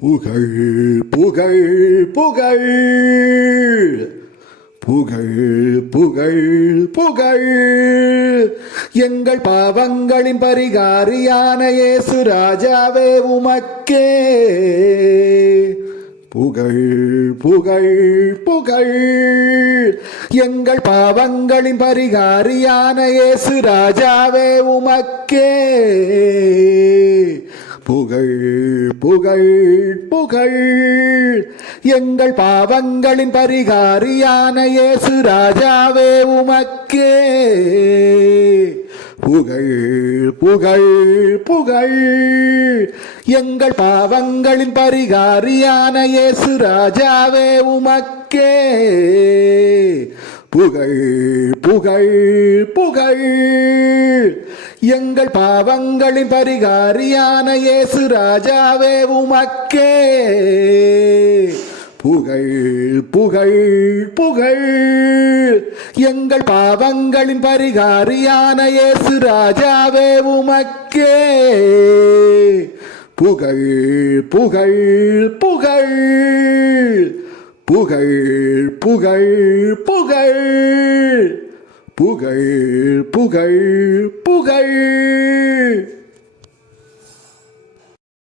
புகழ் புகழ் புகழ். புகழ் புகழ் புகழ். எங்கள் பாவங்களின் பரிகாரியான இயேசு ராஜாவே உமக்கே. புகழ் புகழ் புகழ். எங்கள் பாவங்களின் பரிகாரியான இயேசு ராஜாவே உமக்கே. புகழ் புகழ் புகழ். எங்கள் பாவங்களின் பரிகாரியான இயேசு ராஜாவே உமக்கே. புகழ் புகழ் புகழ். எங்கள் பாவங்களின் பரிகாரியான இயேசு ராஜாவே உமக்கே. புகழ் புகழ் புகழ். எங்கள் பாவங்களின் பரிகாரியான இயேசு ராஜாவே உமக்கே. புகழ் புகழ் புகழ். எங்கள் பாவங்களின் பரிகாரியான இயேசு ராஜாவே உமக்கே. புகழ் புகழ் புகழ். புகழ் புகழ் புகழ். புகழ் புகழ் புகழ்.